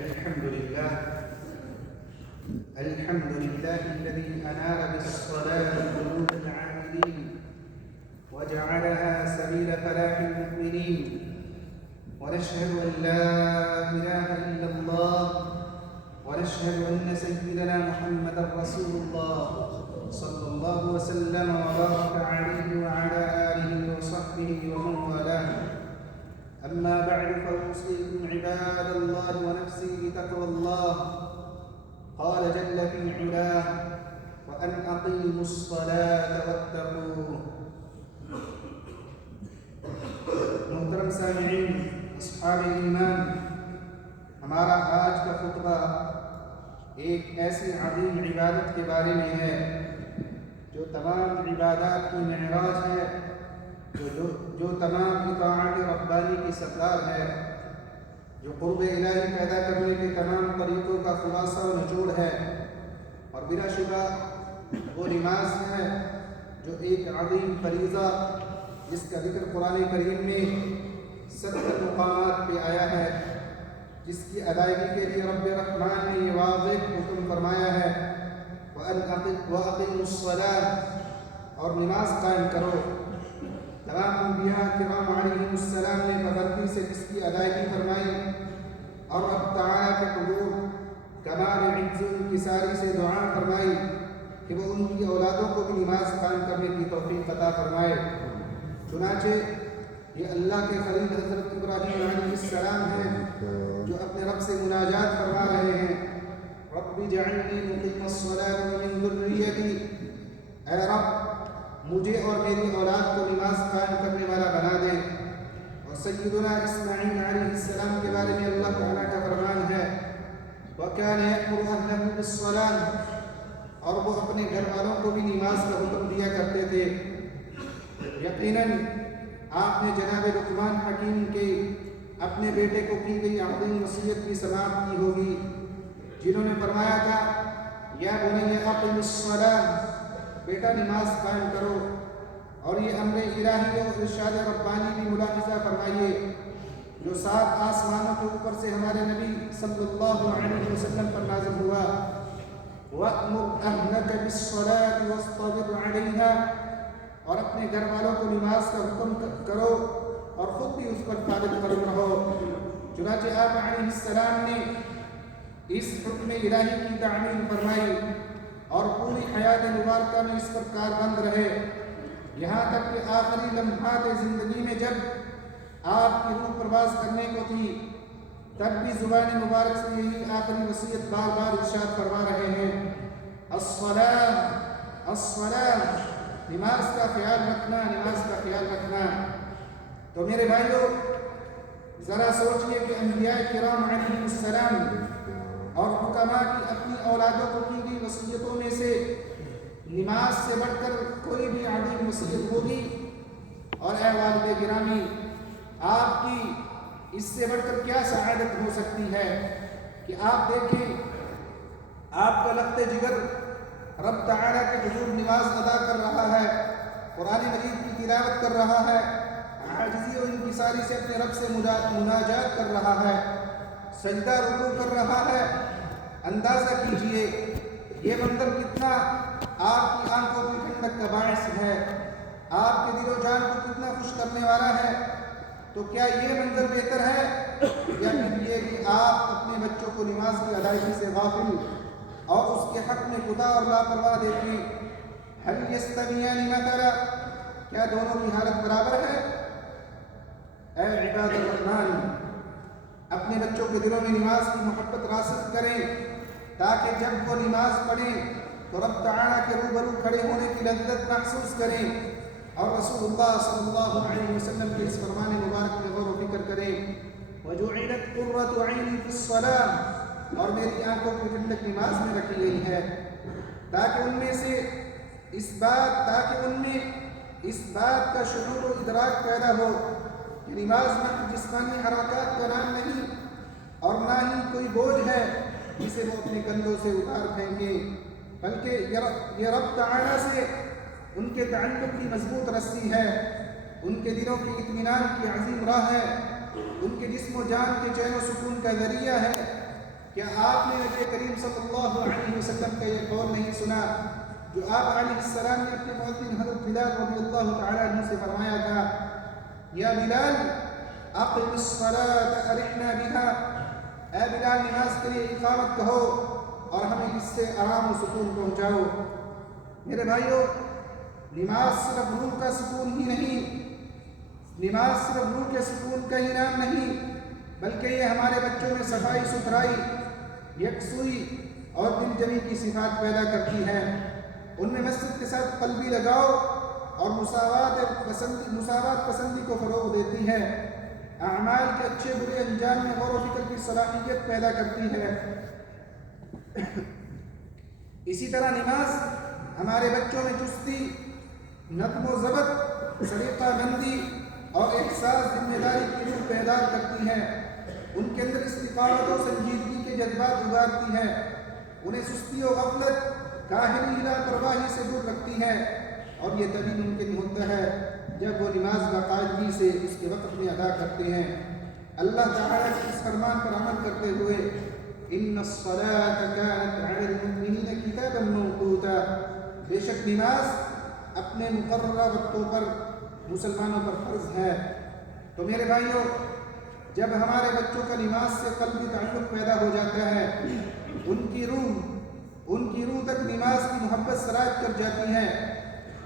الحمد لله الذي أنار بالصلاة قلوب العاملين وجعلها سبيل فلاح المؤمنين، ونشهد أن لا إله إلا الله، ونشهد أن سيدنا محمدا رسول الله صلى الله وسلم وبارك عليه وعلى آله وصحبه ومن والاه. أما بعد فأوصيكم عباد الله ونفسي بتقوى الله. قال جل في علاه: وأن أقيموا الصلاة واتقوه. محترم سامعین، اصحاب ایمان، ہمارا آج کا خطبہ ایک ایسی عظیم عبادت کے بارے میں ہے جو تمام عبادات کی معراج ہے، جو تمام اطاعت ربانی کی سردار ہے، جو قرب الہی پیدا کرنے کے تمام طریقوں کا خلاصہ و نچوڑ ہے، اور بلا شبہ وہ نماز ہے جو ایک عظیم فریضہ جس کا ذکر قرآن کریم میں 70 مقامات پہ آیا ہے، جس کی ادائیگی کے لیے رب رحمان نے یہ واضح حکم فرمایا ہے وَأَقِيمُوا الصَّلَاةَ، اور نماز قائم کرو۔ تمام انبیاء کرام علیہم السلام نے پابندی سے اس کی ادائیگی فرمائی، اور رب تعالیٰ کے حضور کمال عز و انکساری سے دعا فرمائی کہ وہ ان کی اولادوں کو بھی نماز قائم کرنے کی توفیق عطا فرمائے۔ چنانچہ یہ اللہ کے خلیل حضرت ابراہیم علیہ السلام ہیں جو اپنے رب سے مناجات فرما رہے ہیں: رب اجعلنی مقیم الصلاۃ ومن ذریتی، اے رب مجھے اور میری اولاد کو نماز قائم کرنے والا بنا دے۔ اور سیدنا اسماعیل علیہ السلام کے بارے میں اللہ تعالیٰ کا فرمان ہے: وَكَانَ يَأْمُرُ أَهْلَهُ بِالصَّلَاةِ، اور وہ اپنے گھر والوں کو بھی نماز کا حکم دیا کرتے تھے۔ یقیناً آپ نے جناب لقمان حکیم کے اپنے بیٹے کو کی گئی عظیم وصیت کی سماعت کی ہوگی، جنہوں نے فرمایا تھا: یا بنی اقم الصلاۃ، بیٹا نماز قائم کرو۔ اور یہ امر الہی و ارشاد ربانی بھی ملاحظہ فرمائیے جو 7 آسمانوں کے اوپر سے ہمارے نبی صلی اللہ علیہ وسلم پر نازل ہوا: وَأْمُرْ أَهْلَكَ بِالصَّلَاةِ وَاصْطَبِرْ عَلَيْهَا، اور اپنے گھر والوں کو نماز کا حکم کرو اور خود بھی اس پر ثابت قدم رہو۔ چنانچہ آپ علیہ السلام نے اس حکم الہی کی تعمیل فرمائی اور پوری حیات مبارکہ میں اس پر کاربند رہے، یہاں تک کہ آخری لمحات زندگی میں جب آپ کی روح پرواز کرنے کو تھی تب بھی زبان مبارک سے یہی آخری وصیت بار بار ارشاد فرما رہے ہیں: الصلاۃ الصلاۃ، نماز کا خیال رکھنا، نماز کا خیال رکھنا۔ تو میرے بھائیوں، ذرا سوچئے کہ انبیاء کرام علیہ السلام اور حکماء کی اپنی اولادوں کو کی گئی وصیتوں میں سے نماز سے بڑھ کر کوئی بھی عظیم وصیت ہوگی؟ اور اے والد گرامی، آپ کی اس سے بڑھ کر کیا سعادت ہو سکتی ہے کہ آپ دیکھیں آپ کا لخت جگر رب تعالیٰ کے حضور نماز ادا کر رہا ہے، قرآن مجید کی تلاوت کر رہا ہے، عاجزی و انکساری سے اپنے رب سے مناجات کر رہا ہے، سجدہ رکوع کر رہا ہے۔ اندازہ کیجئے یہ منظر کتنا آپ کی آنکھوں کی ٹھنڈک کا باعث ہے، آپ کے دل و جان کو کتنا خوش کرنے والا ہے۔ تو کیا یہ منظر بہتر ہے یا پھر یہ کہ آپ اپنے بچوں کو نماز کی ادائیگی سے غافل اور اس کے حق میں خدا اور لاپرواہ دیکھیں؟ هل يستويان مثلا، کیا دونوں کی حالت برابر ہے؟ اے عباد الرحمن، اپنے بچوں کے دلوں میں نماز کی محبت راسخ کریں تاکہ جب وہ نماز پڑھیں تو رب تعالیٰ کے روبرو کھڑے ہونے کی لذت محسوس کریں، اور رسول اللہ صلی اللہ علیہ وسلم کے اس فرمان مبارک میں غور و فکر کریں: وَجُعِلَتْ قُرَّةُ عَيْنِي فِي الصَّلَاةِ، اور میری آنکھوں کی ٹھنڈک نماز میں رکھی گئی ہے، تاکہ ان میں اس بات کا شعور و ادراک پیدا ہو کہ نماز نہ جسمانی حرکات کا نام نہیں اور نہ ہی کوئی بوجھ ہے جسے وہ اپنے کندھوں سے اتار پھینکیں، بلکہ یہ رب تعالیٰ سے ان کے تعلق کی مضبوط رسی ہے، ان کے دلوں کی اطمینان کی عظیم راہ ہے، ان کے جسم و جان کے چین و سکون کا ذریعہ ہے، کیا آپ نے نبی کریم صلی اللہ علیہ وسلم کا یہ قول نہیں سنا جو آپ علیہ السلام نے اپنے مؤذن حضرت بلال رضی اللہ تعالیٰ عنہ سے فرمایا تھا، یا بلال اقم الصلاة ارحنا بها، اے بلال نماز کے لیے اقامت کہو اور ہمیں اس سے آرام و سکون پہنچاؤ۔ میرے بھائیو، نماز صرف روح کا سکون ہی نہیں، نماز صرف روح کے سکون کا ہی نام نہیں، بلکہ یہ ہمارے بچوں میں صفائی ستھرائی، یکسوئی اور دل جمی کی صفات پیدا کرتی ہے۔ ان میں مسجد کے ساتھ قلبی لگاؤ اور مساوات پسندی کو فروغ دیتی ہے، اعمال کے اچھے برے انجام میں غور و فکر کی صلاحیت پیدا کرتی ہے۔ اسی طرح نماز ہمارے بچوں میں چستی، نظم و ضبط، سلیقہ بندی اور احساس ذمہ داری کی روح بیدار کرتی ہے، ان کے اندر استقامت و سنجیدگی کے جذبات ابھارتی ہے، انہیں سستی و غفلت، کاہلی، لاپرواہی سے دور رکھتی ہے، اور یہ تبھی ممکن ہوتا ہے جب وہ نماز باقاعدگی سے اس کے وقت میں ادا کرتے ہیں۔ اللہ تعالیٰ کے اس فرمان پر عمل کرتے ہوئے ان الصلاة كانت على المؤمنین کتابا موقوتا، بے شک نماز اپنے مقررہ وقتوں پر مسلمانوں پر فرض ہے۔ تو میرے بھائیوں، جب ہمارے بچوں کا نماز سے قلبی تعلق پیدا ہو جاتا ہے، ان کی روح تک نماز کی محبت سرایت کر جاتی ہے،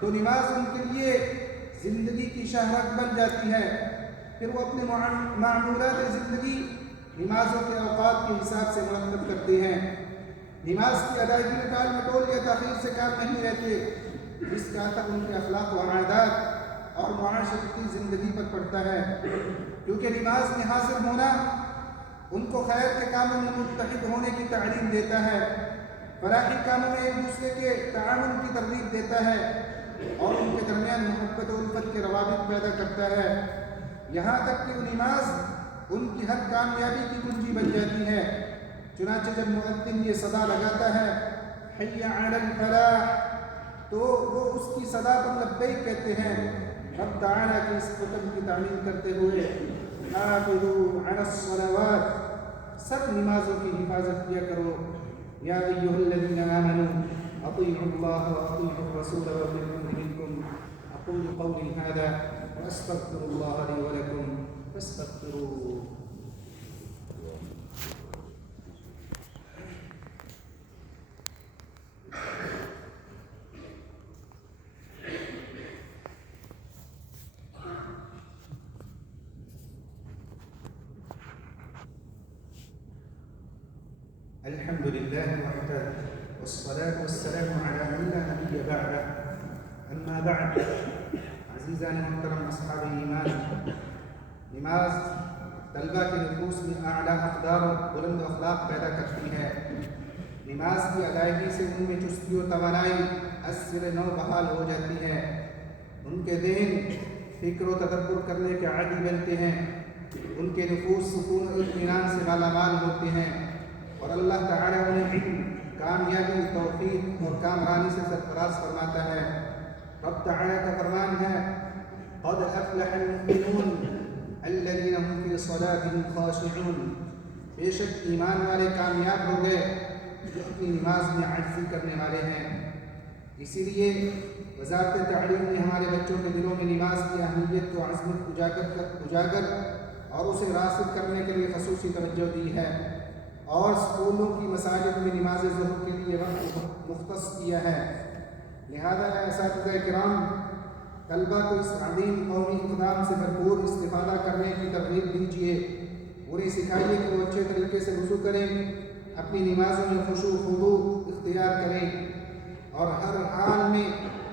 تو نماز ان کے لیے زندگی کی شہرت بن جاتی ہے۔ پھر وہ اپنے معمولات زندگی نمازوں کے اوقات کے حساب سے مرتب کرتے ہیں۔ نماز کی ادائیگی میں ٹال مٹول یا تاخیر سے کام نہیں رہتے، جس کا اثر ان کے اخلاق و عادات اور معاشرتی زندگی پر پڑتا ہے، کیونکہ نماز میں حاضر ہونا ان کو خیر کے کاموں میں متحد ہونے کی تعلیم دیتا ہے، فلاحی کاموں میں ایک دوسرے کے تعاون کی ترغیب دیتا ہے اور ان کے درمیان محبت و الفت کے روابط پیدا کرتا ہے، یہاں تک کہ نماز ان کی ہر کامیابی کی کنجی بن جاتی ہے۔ چنانچہ جب مؤذن یہ صدا لگاتا ہے حی علی الفلاح، تو وہ اس کی صدا پر لبیک کہتے ہیں۔ رب تعالیٰ کی اس حکم کی تعلیم کرتے ہوئے حافظوا علی الصلوات، سب نمازوں کی حفاظت کیا کرو۔ یا ایھا الذین آمنوا اطیعوا اللہ واطیعوا الرسول واولی الامر منکم، اقول قولی ھذا واستغفر اللہ لی ولکم فاستغفروہ۔ الحمد للہ وحدہ والصلاة والسلام علی من لا نبی بعدہ، اما بعد۔ عزیزان محترم اصحاب ایمان، نماز طلبہ کے نفوس میں اعلیٰ اقدار و بلند اخلاق پیدا کرتی ہے۔ نماز کی ادائیگی سے ان میں چستی و توانائی از سر نو بحال ہو جاتی ہے، ان کے ذہن فکر و تدبر کرنے کے عادی بنتے ہیں، ان کے نفوس سکون و اطمینان سے مالا مال ہوتے ہیں، اور اللہ تعالیٰ انہیں علم، کامیابی، توفیق اور کامرانی سے سرفراز فرماتا ہے۔ رب تعالیٰ کا فرمان ہے قد افلح المؤمنون الذین هم فی صلاتهم خاشعون، بے شک ایمان والے کامیاب ہو گئے جو اپنی نماز میں عاجزی کرنے والے ہیں۔ اسی لیے وزارت تعلیم نے ہمارے بچوں کے دلوں میں نماز کی اہمیت و عظمت اجاگر اور اسے راسخ کرنے کے لیے خصوصی توجہ دی ہے، اور اسکولوں کی مساجد میں نماز ظہر کے لیے وقت مختص کیا ہے۔ لہذا اساتذہ کرام، طلبہ کو اس عظیم قومی اقدام سے بھرپور استفادہ کرنے کی ترغیب دیجیے، انہیں سکھائیے کہ وہ اچھے طریقے سے وضو کریں، اپنی نمازوں میں خشوع و خضوع اختیار کریں اور ہر حال میں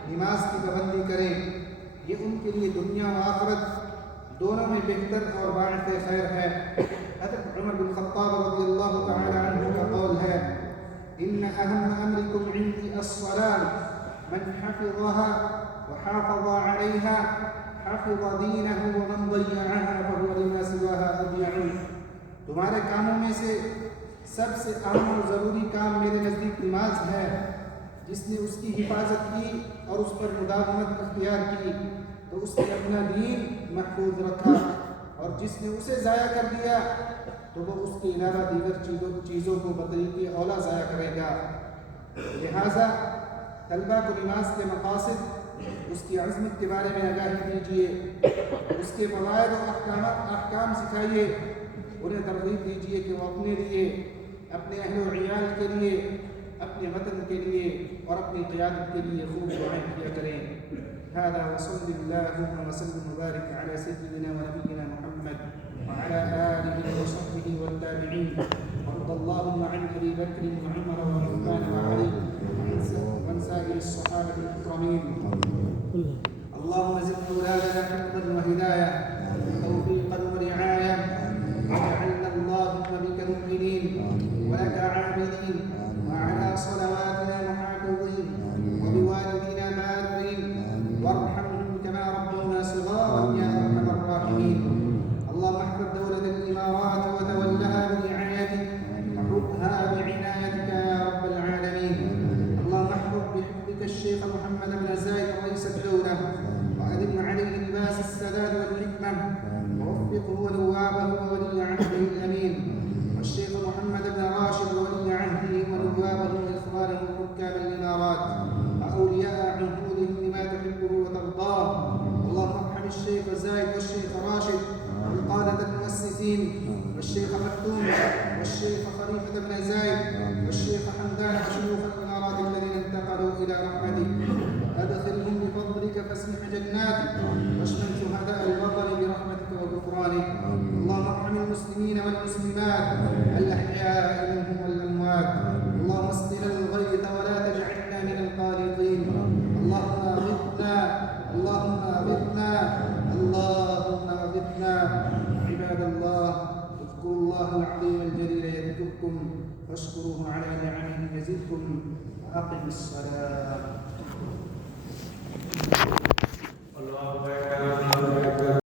نماز کی پابندی کریں۔ یہ ان کے لیے دنیا و آخرت دونوں میں بہتر اور باعث خیر ہے۔ حضرت عمر بن خطاب رضی اللہ تعالی عنہ کا قول ہے ان اہم امرکم عندی الصلاة، من حفظها وحافظ عليها حفظ دینه ومن ضيعها فهو لما سواها اضيع۔ تمہارے کاموں میں سے سب سے اہم اور ضروری کام میرے نزدیک نماز ہے، جس نے اس کی حفاظت کی اور اس پر مداومت اختیار کی تو اس نے اپنا دین محفوظ رکھا، اور جس نے اسے ضائع کر دیا تو وہ اس کے علاوہ دیگر چیزوں کو بطریق اولا ضائع کرے گا۔ لہٰذا طلبہ کو نماز کے مقاصد، اس کی عظمت کے بارے میں آگاہی دیجیے، اس کے فوائد و احکام سکھائیے، انہیں ترغیب دیجیے کہ وہ اپنے لیے، اپنے اہل و عیال کے لیے، اپنے وطن کے لیے اور اپنی قیادت کے لیے خوب دعائیں کیا کریں۔ هذا وصلی اللہم وسلم وبارک علی سیدنا ونبینا محمد وعلى آلہ وصحبہ والتابعین، وارض اللہم عن ابی بکر وعمر وعثمان وعلی وعن سائر الصحابة الأكرمين۔ اللهم زد أولادنا حفظا وهداية توفيقا ورعاية، واجعلنا اللهم بك مؤمنين ولك عابدين، وعلى صلواتنا محافظين، وبوالدينا بارين، وارحمهم كما ربونا صغارا يا أرحم الراحمين۔ اللهم احفظ دولة الإمارات وتولها برعايتك وحفظها بعنايتك يا رب العالمين۔ اللهم احفظ بحفظك الشيخ محمد بن زايد رئيس الدولة، وأدم عليه لباس السداد والحكمة، ووفقه ونوابه وولي عهده الأمين، والشيخ محمد بن راشد وولي عهده ونوابه وإخوانه حكام الإمارات وأولياء عهودهم لما تحبه وترضاه۔ اللهم ارحم الشيخ زايد والشيخ راشد والقادة المؤسسين، والشيخ مكتوم والشيخ خليفة بن زايد والشيخ حمدان وشيوخ الإمارات الذين انتقلوا إلى رحمتك، أدخلهم بفضلك فسيح جناتك، واشمل شهداء الوطن برحمتك وغفرانك۔ اللهم ارحم المسلمين والمسلمات الأحياء منهم والأموات، اللهم اسقنا الغيث ولا تجعلنا من القانطين، اللهم أغثنا، اللهم أغثنا، اللهم أغثنا۔ عباد الله، اذكروا الله العظيم الجليل يذكركم، واشكروه على نعمه يزدكم، وأقم الصلاة۔ اللہ